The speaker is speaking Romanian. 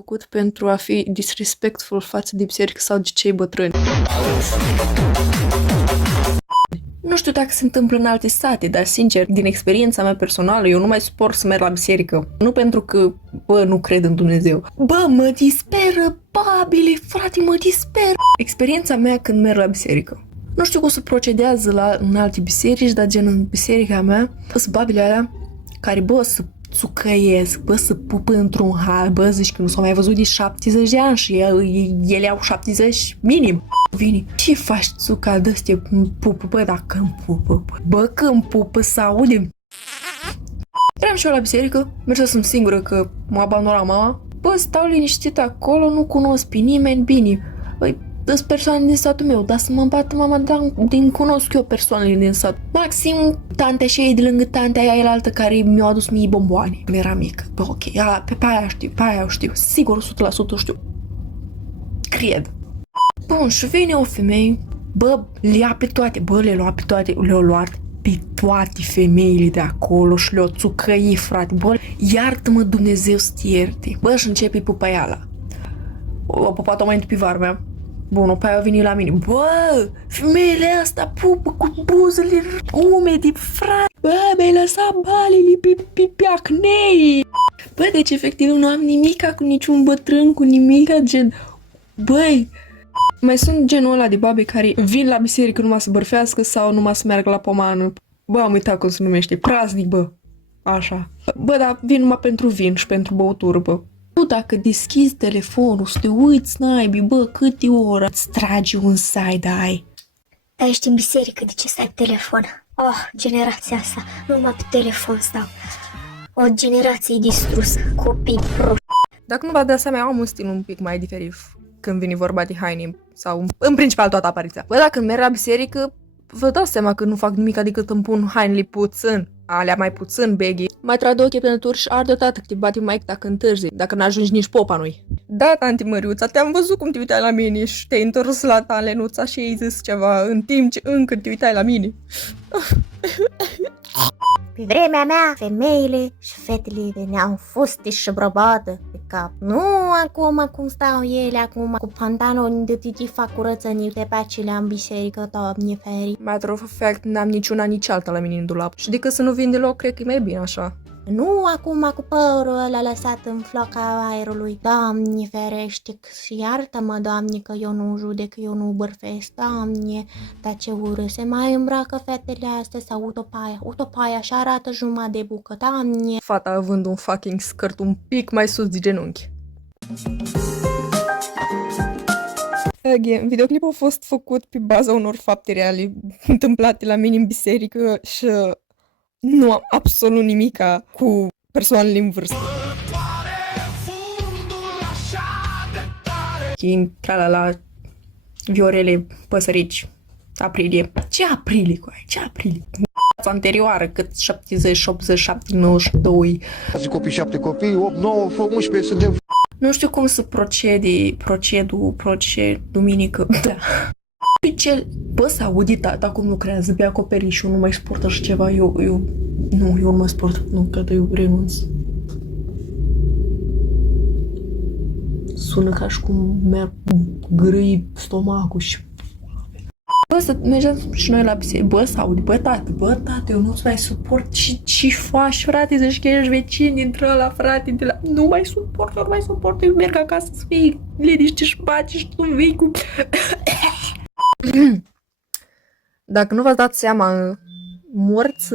făcut pentru a fi disrespectful față de biserică sau de cei bătrâni. Nu știu dacă se întâmplă în alte state, dar sincer, din experiența mea personală, eu nu mai suport să merg la biserică. Nu pentru că, nu cred în Dumnezeu. Mă disperă, babile, frate, mă disperă. Experiența mea când merg la biserică. Nu știu cum se procedează în alte biserici, dar gen în biserica mea, sunt babile alea care, să țucăiesc, să pupă într-un hal, zici că nu s-au mai văzut de 70 de ani și ele au 70 minim. Vine, ce faci, țuca, dă-te pupă, dacă îmi pupă, că îmi pupă, să aude. Eram și eu la biserică, mergea singură că m-a abandonat mama. Stau liniștit acolo, nu cunosc pe nimeni, bine. Sunt persoane din satul meu, dar să mă bată mama, din cunosc eu persoanele din sat. Maxim, tantea și ei de lângă tantea aia altă care mi-au adus mie bomboane când eram mică. Ok, pe aia știu, sigur 100% știu. Cred. Bun, și vine o femeie, le ia pe toate, le-au luat pe toate femeile de acolo și le-au țucăit, frate, iartă-mă Dumnezeu să te ierte. Și începe pupăiala. O pupat-o mai întâi pe varmea. Bun, pe aia a venit la mine. Femeile astea pupă cu buzele umede, frate. Mi-ai lăsat balele pe acnei. Deci efectiv nu am nimica cu niciun bătrân, cu nimica, gen... Mai sunt genul ăla de babe care vin la biserică numai să bărfească sau numai să meargă la pomană. Am uitat cum se numește. Praznic, Așa. Dar vin numai pentru vin și pentru băutură, Tu dacă deschizi telefonul, să te uiți, naibii, câte ore îți tragi un side-eye. Dar ești în biserică, de ce stai pe telefon? Generația asta, numai pe telefon stau. O generație distrusă, copii proști. Dacă nu v-ați dat seama, am un stil un pic mai diferit când vine vorba de haine sau în principal toată apariția. Dacă merg la biserică, vă dați seama că nu fac nimic, adică îmi pun hainele puțin, alea mai puțin baggy. Mai trag ochii pe și ardă tată că te bate mai dacă întârzi, dacă n-ajungi nici popa noi. Da, tanti Măriuța, te-am văzut cum te uitai la mine și te-ai întors la ta Lenuța și ai zis ceva în timp ce încă te uitai la mine. Pe vremea mea, femeile și fetele veneau fuste și brăbată pe cap. Nu acum cum stau ele, acum cu pantaloni de titi fac curățănii de pe acelea în biserică, Doamne feri. Matter of fact, n-am niciuna nici alta la mine în dulap. Și decât să nu vin deloc, cred că e mai bine așa. Nu acum cu părul ăla lăsat în floca aerului. Doamne ferește și iartă-mă, Doamne, că eu nu judec, eu nu bârfesc, Doamne. Dar ce urât se mai îmbracă fetele astea sau utopaia și arată jumătate de bucă, Doamne. Fata având un fucking skirt un pic mai sus de genunchi. Again, videoclipul a fost făcut pe baza unor fapte reale întâmplate la mine în biserică și nu am absolut nimica cu persoanele în vârstă. Tralala, viorele, păsărici, aprilie. Ce aprilie, coai? Ce aprilie? Anterioară, cât 70, 80, 70, 92. 6 copii, 8, 9, 11, suntem... Nu știu cum să proced duminică. Da. Să audi tata cum lucrează pe acoperișul, nu mai sportă și ceva, eu nu mai sport, nu, că eu renunț. Sună ca și cum merg grâi stomacul și... Să mergem și noi la biserică, să audi, tată, eu nu-ți mai suport, ce faci, frate, zici că ești vecin dintre ăla, frate, de la... Nu mai suport, eu merg acasă să fii liniște și pace și tu vii cu... Dacă nu v-ați dat seama, morți